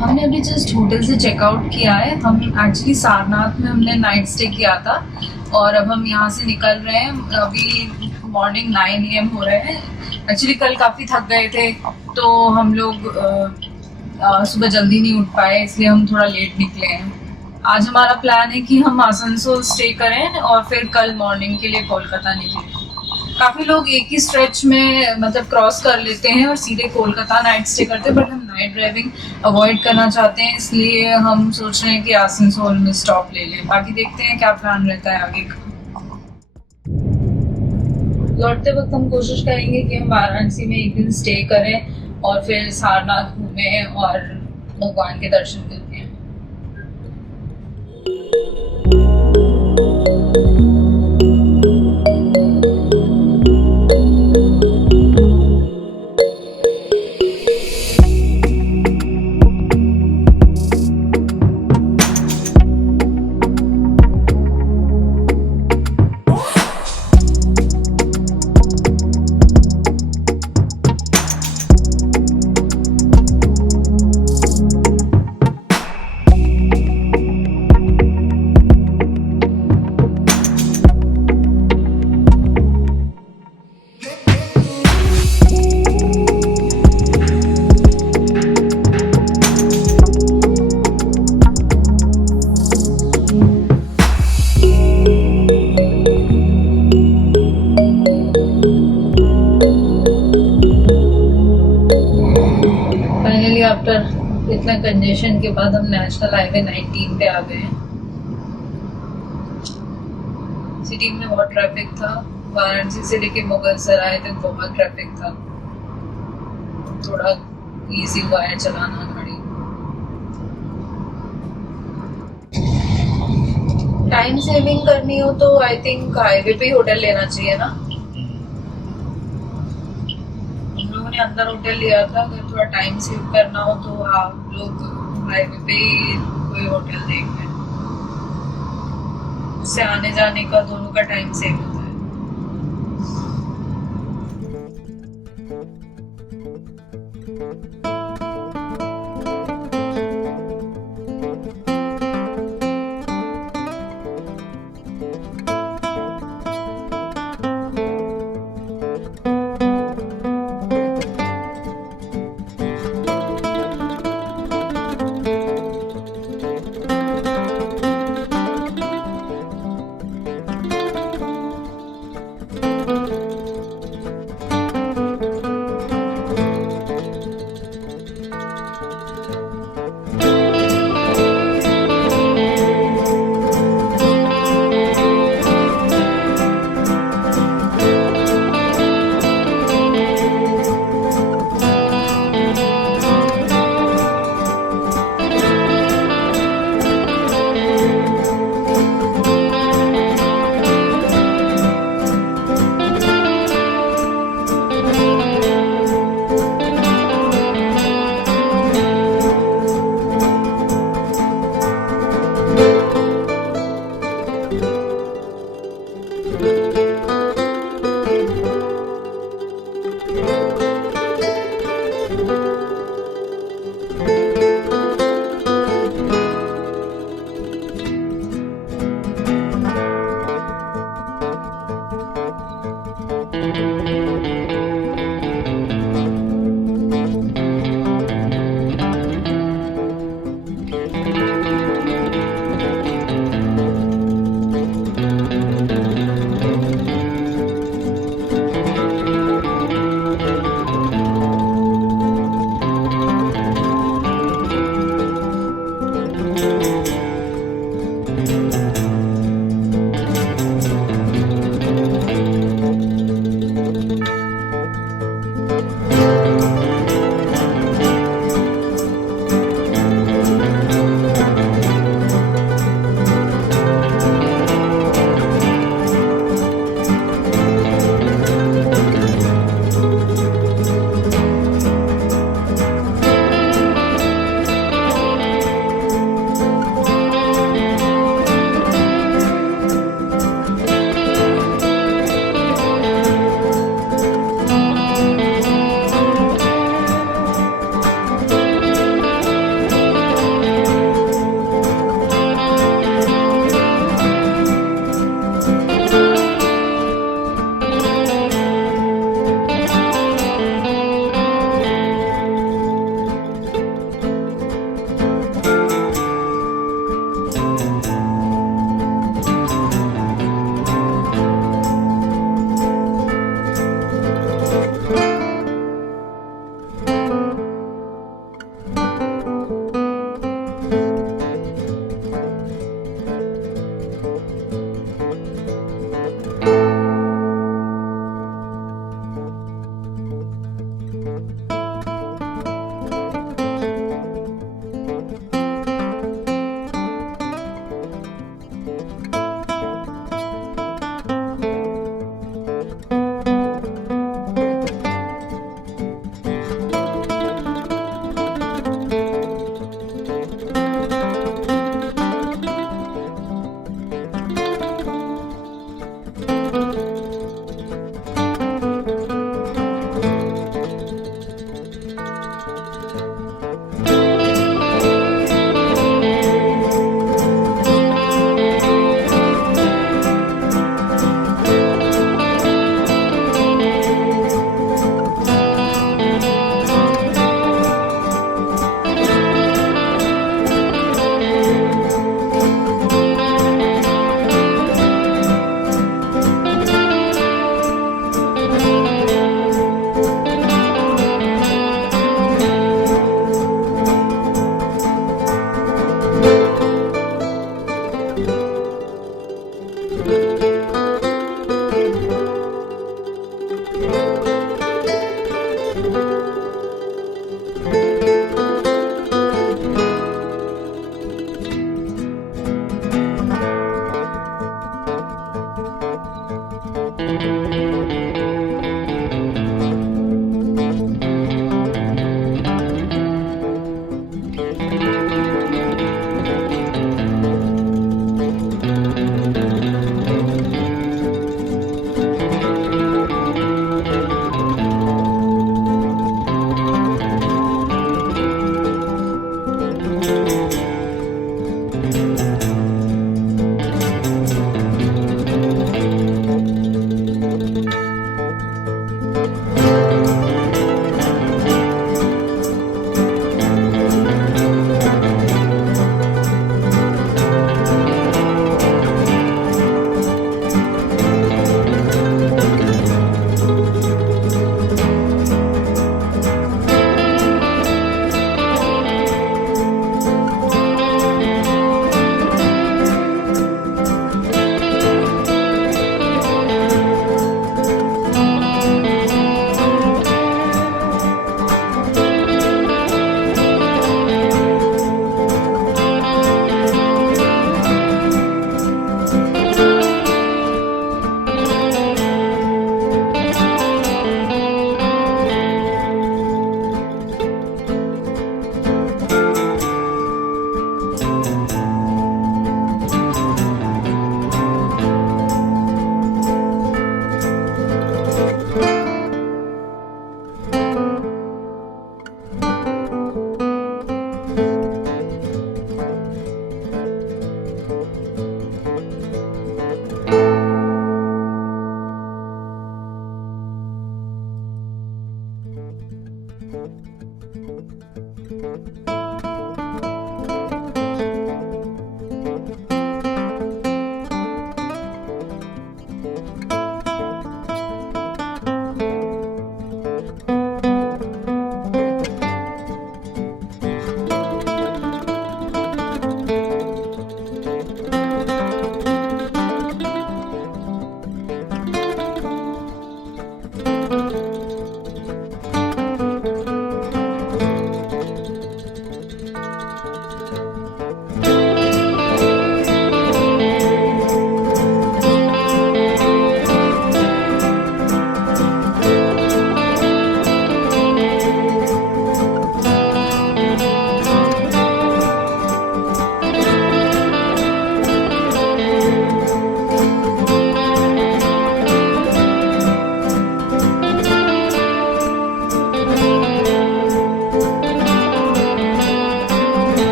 हमने अभी just hotel से चेकआउट किया है। हम एक्चुअली सारनाथ में हमने नाइट स्टे किया था और अब हम यहाँ से निकल रहे हैं। अभी मॉर्निंग 9 AM हो रहे हैं। एक्चुअली कल काफ़ी थक गए थे तो हम लोग सुबह जल्दी नहीं उठ पाए, इसलिए हम थोड़ा लेट निकले हैं। आज हमारा प्लान है कि हम आसनसोल स्टे करें और फिर कल मॉर्निंग के लिए कोलकाता निकलें। काफ़ी लोग एक ही स्ट्रेच में मतलब क्रॉस कर लेते हैं और सीधे कोलकाता नाइट स्टे करते हैं, बट हम नाइट ड्राइविंग अवॉइड करना चाहते हैं, इसलिए हम सोच रहे हैं कि आसनसोल में स्टॉप ले लें। बाकी देखते हैं क्या प्लान रहता है आगे का। लौटते वक्त हम कोशिश करेंगे कि हम वाराणसी में एक दिन स्टे करें और फिर सारनाथ घूमें और भगवान के दर्शन करें। आफ्टर इतना कंजेशन के बाद हम नेशनल हाईवे 19 पे आ गए हैं। सिटी में बहुत ट्रैफिक था। वाराणसी से लेके मुगल सराय तक बहुत ट्रैफिक था। थोड़ा इजी हुआ है चलाना गाड़ी। टाइम सेविंग करनी हो तो आई थिंक हाईवे पे ही होटल लेना चाहिए ना। अंदर होटल लिया था। अगर थोड़ा टाइम सेव करना हो तो आप लोग हाईवे पे ही कोई होटल देख लें, उससे आने जाने का दोनों का टाइम सेव होता है।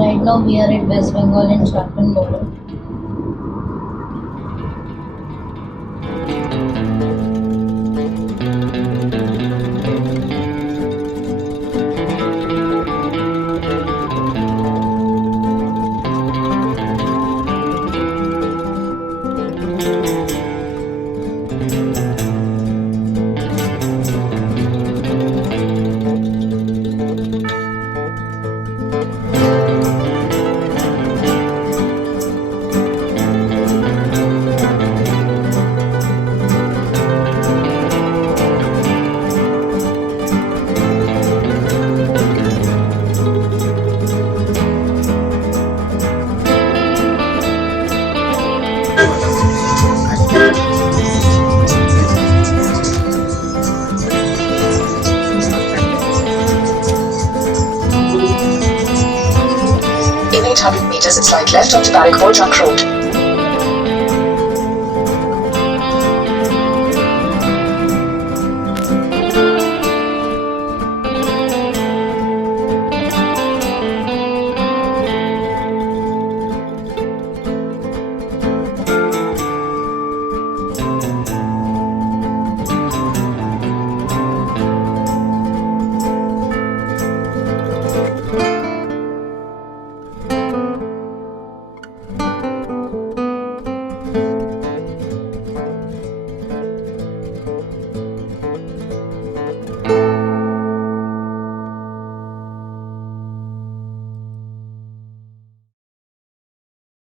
Right now we are at West Bengal and Jharkhand border. In 800 meters, it's right left onto Barrack or Trunk Road.